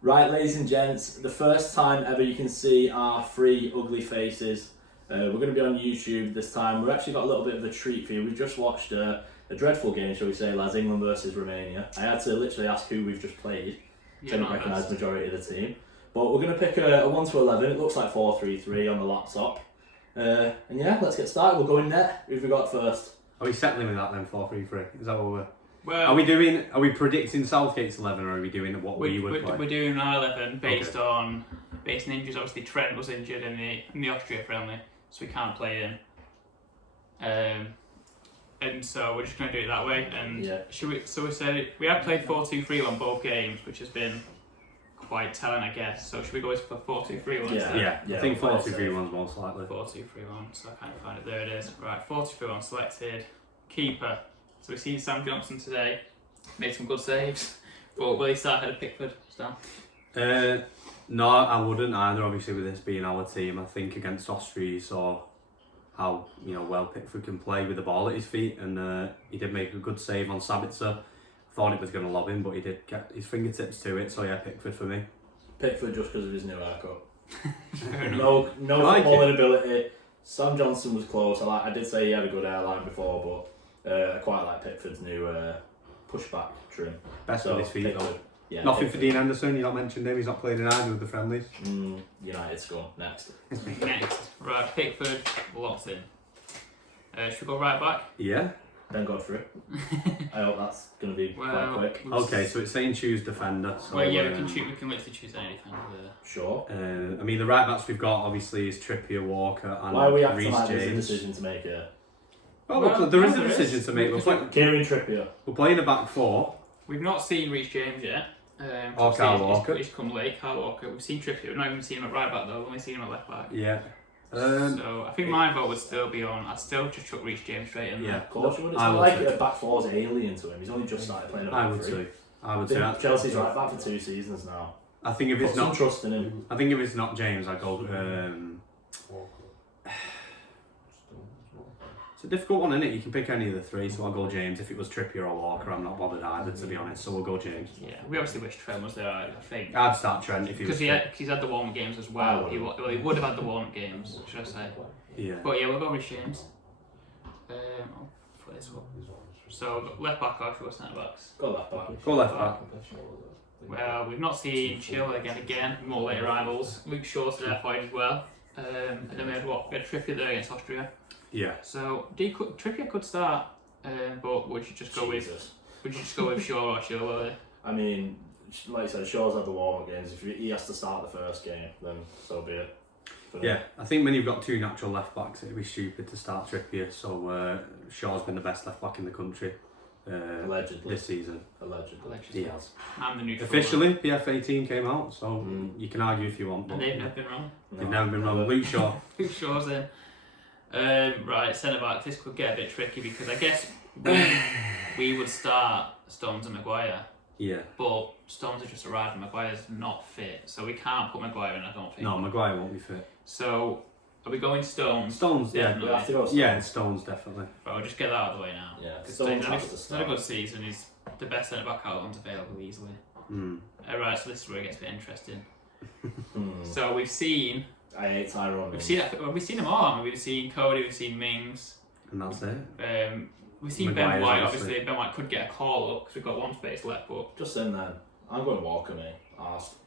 Right, ladies and gents, the first time ever you can see our three ugly faces. We're going to be on YouTube this time. We've actually got a little bit of a treat for you. We've just watched a dreadful game, shall we say, lads, England versus Romania. I had to literally ask who we've just played. I didn't recognise the majority of the team. But we're going to pick a 1 to 11. It looks like 4-3-3 on the laptop. And yeah, let's get started. We'll go in net. Who've we got first? Are we settling with that then, 4-3-3? Is that what we're... Well, Are we predicting Southgate's 11 or are we doing what we would play? We're doing our 11 based on injuries. Obviously, Trent was injured in the Austria friendly, so we can't play him. And so we're just going to do it that way. And we said we have played 4-2-3 on both games, which has been quite telling, I guess. So should we go for 4-2-3-1? Yeah. I think 4-2-3-1's most likely. 4-2-3-1. So I can't find it. There it is. Right, 4-2-3-1 selected. Keeper. So we've seen Sam Johnson today, made some good saves, but will he start ahead of Pickford, Stan? No, I wouldn't either, obviously with this being our team. I think against Austria you saw how well Pickford can play with the ball at his feet, and he did make a good save on Sabitzer. Thought it was going to lob him, but he did get his fingertips to it, so yeah, Pickford for me. Pickford just because of his new haircut. no footballing ability. Sam Johnson was close. I did say he had a good hairline before, but I quite like Pickford's new pushback trim. Best with his feet Pickford, though. Yeah, Nothing Pickford. for Dean Anderson, you not mentioned him, he's not playing in either of the friendlies. United score, next. Right, Pickford, locked in. Should we go right back? Yeah. Thank God for it. I hope that's going to be quite quick. Okay, so it's saying choose defender. So, we can literally choose any defender there. Sure. I mean, the right backs we've got obviously is Trippier, Walker and Why are we acting Reece like James. there's a decision to make here? There is a decision to make. Kieran Trippier. We're playing a back four. We've not seen Reece James yet. Or Kyle Walker. He's come late, Kyle Walker. We've seen Trippier. We've not even seen him at right back though. We've only seen him at left back. Yeah. So I think my vote would still be on. I'd still just chuck Reece James straight in there. Yeah, of course you would. It's not like a back four's alien to him. He's only just started playing a back three. I would say. Chelsea's right back for 2 seasons now. I think if it's not trust in him. I think if it's not James, I'd go. It's a difficult one, isn't it? You can pick any of the three, so I'll go James. If it was Trippier or Walker, I'm not bothered either, to be honest. So we'll go James. Yeah, we obviously wish Trent was there. I think. I'd start Trent if he was. Because he's had the warm-up games as well. He would have had the warm-up games, should I say? Yeah. But yeah, we'll go with James. I'll put this up. So left back or should we go centre backs? Go left back. Go left back. Well, we've not seen Chilwell again. More late arrivals. Luke Shaw's there for as well. And then we had Trippier there against Austria. Yeah. So Trippier could start, but would you just go with Shaw or Chilwell? I mean, like you said, Shaw's had the warm-up games. If he has to start the first game, then so be it. Yeah, I think when you've got two natural left backs, it'd be stupid to start Trippier. So Shaw's been the best left back in the country allegedly this season. Allegedly, he has. I'm the neutral. Officially, the F18 came out, so you can argue if you want. And they've never been wrong. They've never been wrong. Luke Shaw. Luke Shaw's in. Right, centre back. This could get a bit tricky because I guess we would start Stones and Maguire. Yeah. But Stones has just arrived and Maguire's not fit, so we can't put Maguire in. I don't think. No, Maguire won't be fit. So are we going Stones? Stones, yeah. We have to go Stones. Yeah, Stones definitely. Right, we'll just get that out of the way now. Yeah. Stones has had a good season. He's the best centre back out available easily. Right, so this is where it gets a bit interesting. So we've seen. I hate Tyrone. We've seen them all. Haven't we? We've seen Cody. We've seen Mings. And that's it. We've seen Maguire's Ben White. Obviously, Ben White could get a call up because we've got one space left. But just in then, I'm going Walker, mate. Asked.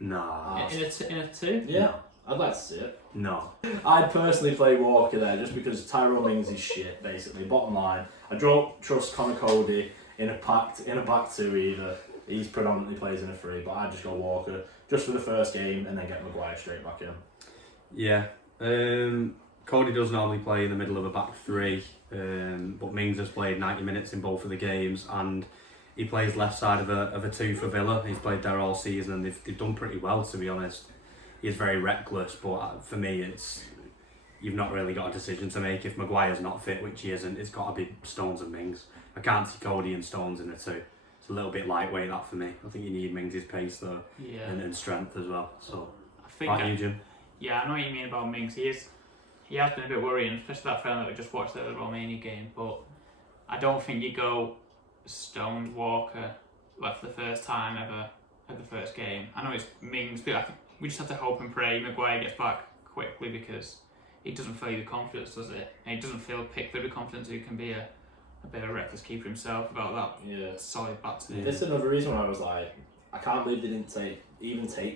Nah. In a two. Yeah, I'd like to see it. No. I'd personally play Walker there just because Tyrone Mings is shit. Basically, bottom line. I don't trust Connor Cody in a back two either. He's predominantly plays in a three, but I'd just go Walker just for the first game and then get Maguire straight back in. Yeah. Cody does normally play in the middle of a back three, but Mings has played 90 minutes in both of the games, and he plays left side of a two for Villa. He's played there all season, and they've done pretty well, to be honest. He's very reckless, but for me, you've not really got a decision to make. If Maguire's not fit, which he isn't, it's got to be Stones and Mings. I can't see Cody and Stones in a two. It's a little bit lightweight, that for me. I think you need Mings' pace though, and strength as well. So, I think Jim? Yeah, I know what you mean about Mings. He has been a bit worrying, especially that friend that we just watched the Romania game. But I don't think you go Stones, Walker, like for the first time ever, at the first game. I know it's Mings, but I think we just have to hope and pray Maguire gets back quickly because he doesn't feel the confidence, does it? And he doesn't feel Pickford with confidence who can be a bit of a reckless keeper himself about that solid back to him. This is another reason why I was like, I can't believe they didn't take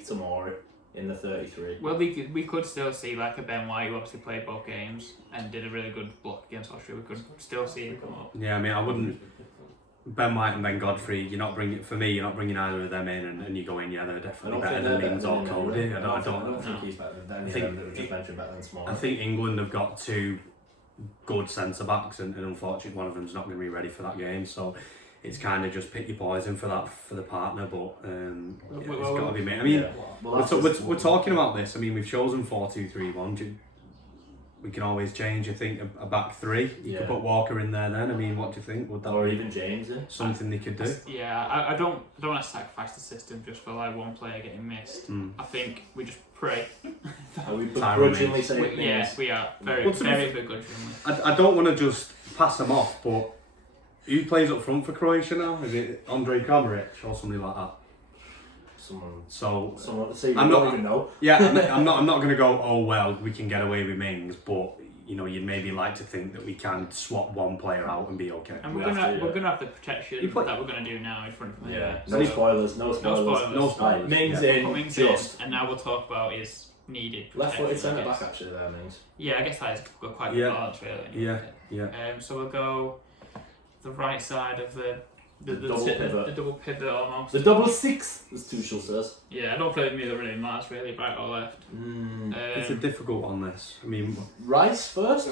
Tomori in the 33. Well, we could still see like a Ben White who obviously played both games and did a really good block against Austria. We could still see him come up. Yeah, I mean, I wouldn't. Ben White and Ben Godfrey, you're not bringing either of them in, and you go in. Yeah, they're definitely better than Mings or Cody. I don't think he's better than any of them that we just mentioned, better than Small. I think England have got two good centre backs, and unfortunately one of them's not going to be ready for that game. So it's kind of just pick your poison for the partner. But it's got to be me. I mean, we're talking about this. I mean, we've chosen 4-2-3-1. We can always change. I think a back three. You could put Walker in there then. I mean, what do you think? Would that or even James? Something they could do? Yeah, I don't want to sacrifice the system just for like one player getting missed. I think we just pray. Are we begrudgingly saying yes, we are very begrudgingly. I don't want to just pass them off, but who plays up front for Croatia now? Is it Andrej Kramaric or somebody like that? Someone I'm not even know. Yeah, I'm not going to go. Oh well, we can get away with Mings, but you know, you'd maybe like to think that we can swap one player out and be okay. And we're gonna have the protection that we're gonna do now in front of them. Yeah, no spoilers. Mings in, just. And now we'll talk about is needed. Left-footed centre back actually there, Mings. Yeah, I guess that is quite good balance really. Yeah. So we'll go the right side of the double pivot almost. The double six, as Tuchel says. Yeah, I don't feel it really matters really, right or left. It's a difficult one, this. I mean, Rice first?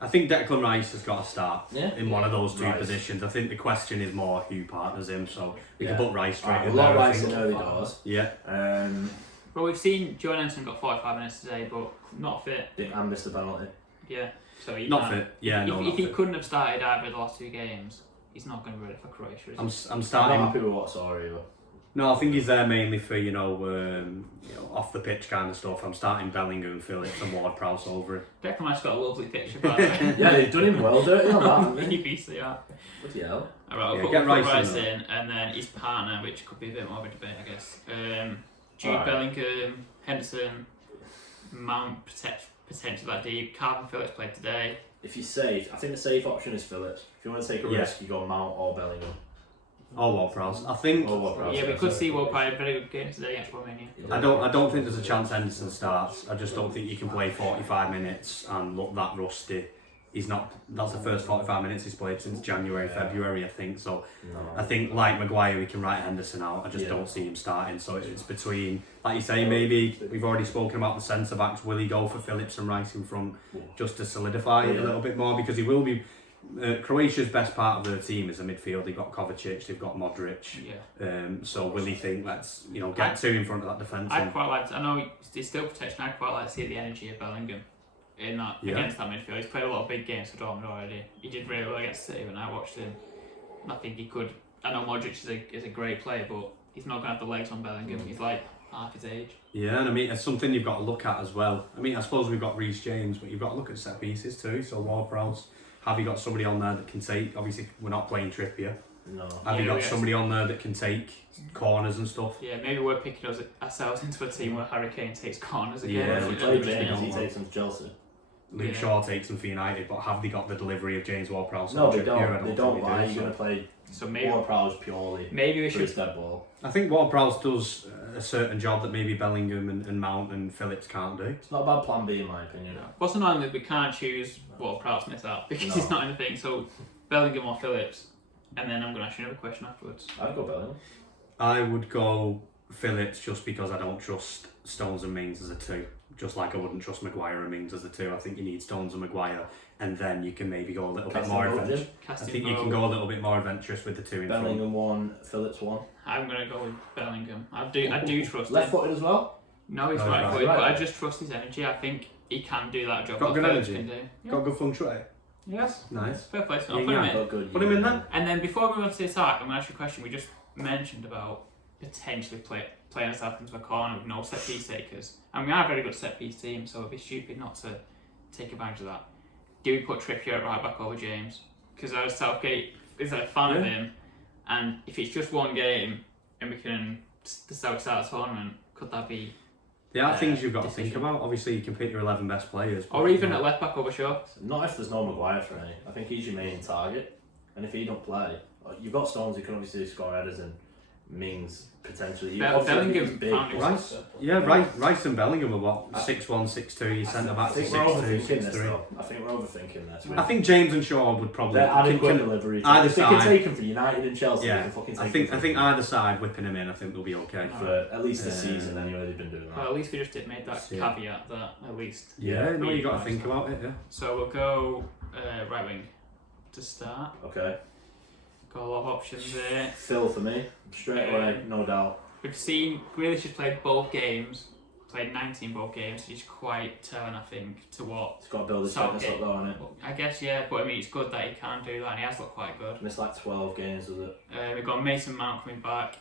I think Declan Rice has got to start in one of those two positions. I think the question is more who partners him, so we can put Rice straight in there. A lot of Rice in early doors. Yeah. Well, we've seen Joe Nelson got 45 minutes today, but not fit. And missed the penalty. Yeah, so he not fit. Yeah, if he couldn't have started either of the last two games, he's not going to be ready for Croatia. I'm I'm starting. not happy with what sorry. No, I think he's there mainly for off the pitch kind of stuff. I'm starting Bellingham, Phillips, and Ward-Prowse over it. Declan Rice got a lovely picture, by the way. Yeah, they've done him well dirty on that, haven't they? VCR. Bloody hell. Alright, we'll put Rice in, and then his partner, which could be a bit more of a debate, I guess. Jude Bellingham, Henderson, Mount potentially that deep. Calvin Phillips played today. If you're safe, I think the safe option is Phillips. If you want to take a risk, you go Mount or Bellingham. Or Ward-Prowse. I think. Yeah, we could see Ward-Prowse very good game today against Romania. I don't think there's a chance Henderson starts. I just don't think you can play 45 minutes and look that rusty. He's not. That's the first 45 minutes he's played since January, February, I think. So I think like Maguire, we can write Henderson out. I just don't see him starting. So it's between, like you say, maybe we've already spoken about the centre backs. Will he go for Phillips and Rice in front just to solidify it a little bit more? Because he will be. Croatia's best part of their team is the midfield. They've got Kovacic, they've got Modric. So will he think let's get two in front of that defence? I'd quite like to, I know he's still protection. I'd quite like to see the energy of Bellingham in that against that midfield. He's played a lot of big games for Dortmund already. He did really well against City when I watched him. I think he could. I know Modric is a great player, but he's not going to have the legs on Bellingham. He's like half his age. Yeah, and I mean it's something you've got to look at as well. I mean I suppose we've got Reece James, but you've got to look at set pieces too. So Ward-Prowse. Have you got somebody on there that can take? Obviously, we're not playing Trippier. No. Have you got somebody on there that can take corners and stuff? Yeah, maybe we're picking ourselves into a team where Harry Kane takes corners again. Yeah, we play James, he takes them to Chelsea. Luke Shaw takes them for United, but have they got the delivery of James Ward-Prowse? No, they don't. They don't. Why are you going to play Ward-Prowse purely? Maybe we should. His dead ball. I think Ward-Prowse does a certain job that maybe Bellingham and Mount and Phillips can't do. It's not a bad plan B in my opinion. What's annoying is we can't choose Ward-Prowse miss out because he's not in the thing. So Bellingham or Phillips, and then I'm going to ask you another question afterwards. I'd go Bellingham. I would go Phillips just because I don't trust Stones and Mings as a two. Just like I wouldn't trust Maguire and Mings as a two. I think you need Stones and Maguire, and then you can maybe go a little bit more adventurous. I think you can go a little bit more adventurous with the two in front. Bellingham one, Phillips one. I'm going to go with Bellingham. I do trust him. Left-footed as well? No, he's right-footed, but I just trust his energy. I think he can do that job. Got good energy? Yeah. Got good feng shui? Yes. Nice. Fair play. So put him in there. And then before we move on to the attack, I'm going to ask you a question. We just mentioned about potentially playing ourselves into a corner with no set piece takers. And we are a very good set piece team, so it'd be stupid not to take advantage of that. Do we put Trippier at right back over James? Because Southgate is a fan of him, and if it's just one game and we can the start of the tournament, could that be? There are things you've got to decision. think about. Obviously, you can pick your 11 best players. Or even at left back over Shaw. Not if there's no Maguire for me. I think he's your main target. And if he don't play, you've got Stones who can obviously score headers and Mings potentially. Bellingham big. found Rice, himself. yeah, Rice and Bellingham are what 6'1", 6'2". You centre back I to think we're 6'2", overthinking this 6'3". though. I think we're overthinking this. I think James and Shaw would probably. They're adequate can- delivery. either If they can side. take him for United and Chelsea, they Yeah, can fucking take I think him for either side whipping him in. I think they'll be okay. for at least this season anyway. They've been doing that. Well, at least we just made that Yeah. caveat that at least. Yeah, no, you got to Nice. think about it. Yeah. So we'll go right wing to start. Okay. Got a lot of options there. Phil for me, straight away, no doubt. We've seen Grealish has played both games, played 19 both games. He's quite telling, I think, to what. He's got to build his fitness up though, on it. I guess, yeah, but I mean, it's good that he can do that, and he has looked quite good. Missed like 12 games, was it? We've got Mason Mount coming back,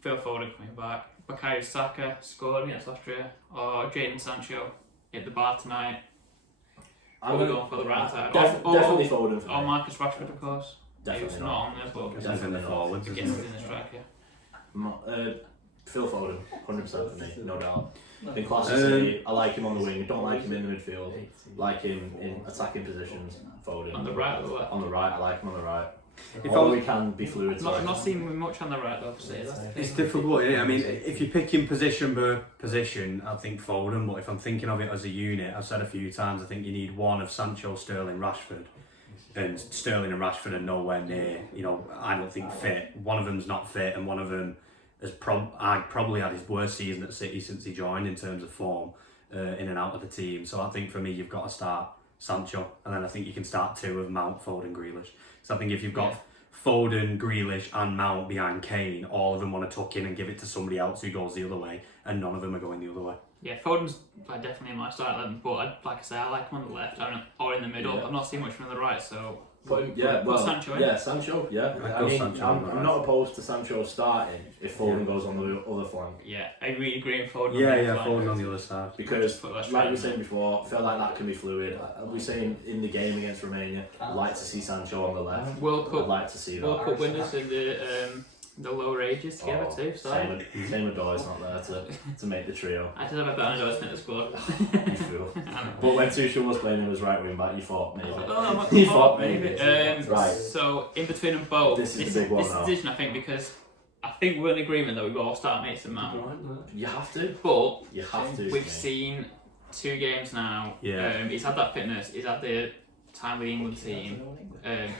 Phil Foden coming back, Bukayo Saka scored against Austria, or Jadon Sancho hit the bar tonight. I'm We're going for the right side. Definitely Foden for Or me. Marcus Rashford, of course. He was Definitely not not. on there, but He's in the Definitely not. forwards, I isn't guess he? he's in the striker. Phil Foden, 100% for me, no doubt. Been class to see. I like him on the wing. Don't like him in the midfield. Like him in attacking positions. Foden. On the right or the left? On the right. I like him on the right. If Although I- we can be fluid. Not seen him much on the right though, so that's the thing. It's difficult, isn't it? I mean, if you're picking position by position, I think Foden, but if I'm thinking of it as a unit, I've said a few times, I think you need one of Sancho, Sterling, Rashford. And Sterling and Rashford are nowhere near, I don't think fit. One of them's not fit, and one of them has probably had his worst season at City since he joined in terms of form, in and out of the team. So I think for me, you've got to start Sancho, and then I think you can start two of Mount, Foden, Grealish. So I think if you've got Foden, Grealish and Mount behind Kane, all of them want to tuck in and give it to somebody else who goes the other way, and none of them are going the other way. Yeah, Foden's definitely in my start 11, but like I say, I like him on the left or in the middle. Yeah. I've not seen much from the right, so. Put Sancho in. Yeah, Sancho. Yeah, I'd I go mean, Sancho on the I'm right. not opposed to Sancho starting if Foden goes on the other flank Yeah, I really agree with Foden. Yeah, on the yeah, left Foden flank. on the other side. because, Put that straight like we in were saying before, I feel like that can be fluid. We saying in the game against Romania, I'd like to see Sancho on the left. World I'd Cup, like to see that. World Cup winners in the lower ages together too. So Same with Doyle's not there to make the trio. I did have a better endorsement at the squad. You fool. But when Tuchel was playing him as right wing back, you thought maybe. You thought maybe. Right. So in between them both, This is the big one this now. decision I think because I think we're in agreement that we all start Mason Mount, You have to. but You have to. we've seen 2 games now. Yeah. He's had that fitness. He's had the time with the England team.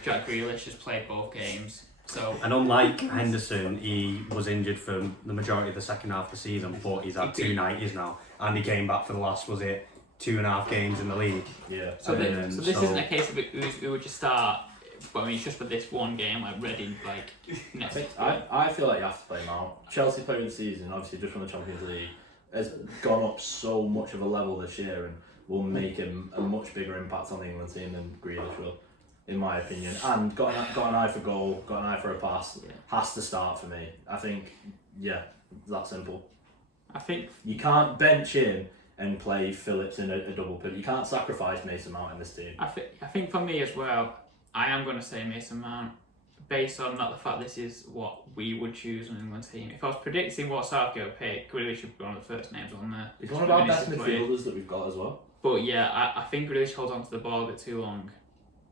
Jack Grealish has played both games. So And unlike Henderson, he was injured for the majority of the second half of the season, but he's had 2 90s now, and he came back for the last, was it 2.5 games in the league? Yeah. So this so- isn't a case of who would just start. But I mean, it's just for this one game, like Reading, next. I feel like you have to play Mount. Chelsea player of the season, obviously just from the Champions League, has gone up so much of a level this year and will make him a much bigger impact on the England team than Grealish will, in my opinion. And got an eye for goal, got an eye for a pass. Yeah. Has to start for me. I think, yeah, that simple. I think You can't bench him and play Phillips in a double pivot. You can't sacrifice Mason Mount in this team. I think for me as well, I am going to say Mason Mount, based on not the fact this is what we would choose on England team. If I was predicting what Southgate would pick, Grealish should be one of the first names on there. He's one of our Minutes best he's played. midfielders that we've got as well. But yeah, I think Grealish holds on to the ball a bit too long,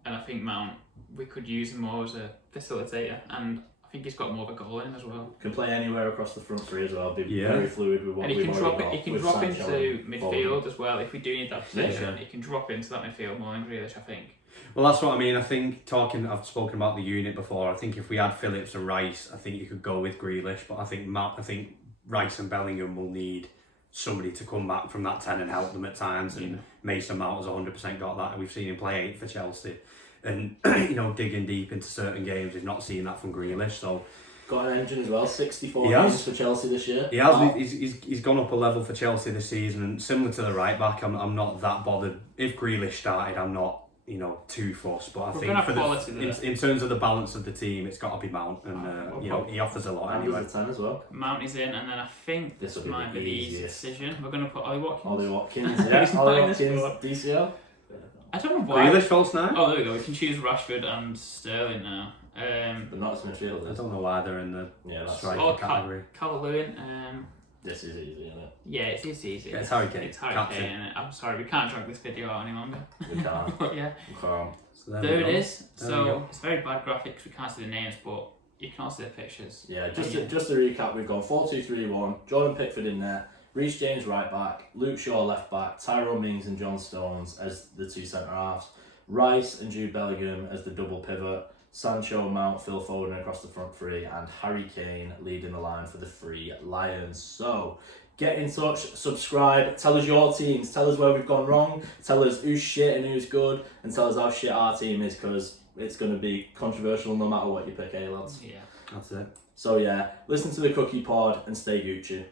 and I think Mount, we could use him more as a facilitator, and I think he's got more of a goal in him as well. Can play anywhere across the front 3 as well. Be Yeah. very fluid with what And he we've can already drop it. got He can with drop Sancho into and midfield Foden. as well if we do need that position. Yeah. He can drop into that midfield more than Grealish, I think. Well, that's what I mean. I think I've spoken about the unit before. I think if we had Phillips and Rice, I think you could go with Grealish. But I think Rice and Bellingham will need somebody to come back from that 10 and help them at times. And Mason Mount has 100% got that. We've seen him play 8 for Chelsea, and digging deep into certain games. We've not seen that from Grealish. So Got an engine as well. 64 He has. games for Chelsea this year. he has. Wow. He's gone up a level for Chelsea this season, and similar to the right back, I'm not that bothered. If Grealish started, I'm not too fussed. But I We're think gonna for have quality there. in terms of the balance of the team, it's got to be Mount, and he offers a lot And anyway. he's a 10 as well. Mount is in, and then I think This this will be might the be the easy easiest. decision. We're going to put Ollie Watkins. Ollie Watkins, yeah. He's Ollie not in this Watkins, squad. DCL. I don't know why. Grealish false 9. Oh, there we go. We can choose Rashford and Sterling now. But not as I midfielders. don't know why they're in the That's striker category. Calvert-Lewin. This is easy, isn't it? Yeah, it's easy. Yeah, it's Harry Kane. It's Harry Captain. Kane. I'm sorry, we can't drag this video out any longer. We can't. But yeah, We can't. So there there we it go. is. There we So go. it's very bad graphics. We can't see the names, but you can all see the pictures. Yeah, just to recap, we've gone 4-2-3-1. Jordan Pickford in there. Reece James right back. Luke Shaw left back. Tyrone Mings and John Stones as the two centre halves. Rice and Jude Bellingham as the double pivot. Sancho, Mount, Phil Foden across the front three, and Harry Kane leading the line for the Three Lions. So, get in touch, subscribe, tell us your teams, tell us where we've gone wrong, tell us who's shit and who's good, and tell us how shit our team is, because it's going to be controversial no matter what you pick, lads? Yeah. That's it. So yeah, listen to the Cookie Pod and stay Gucci.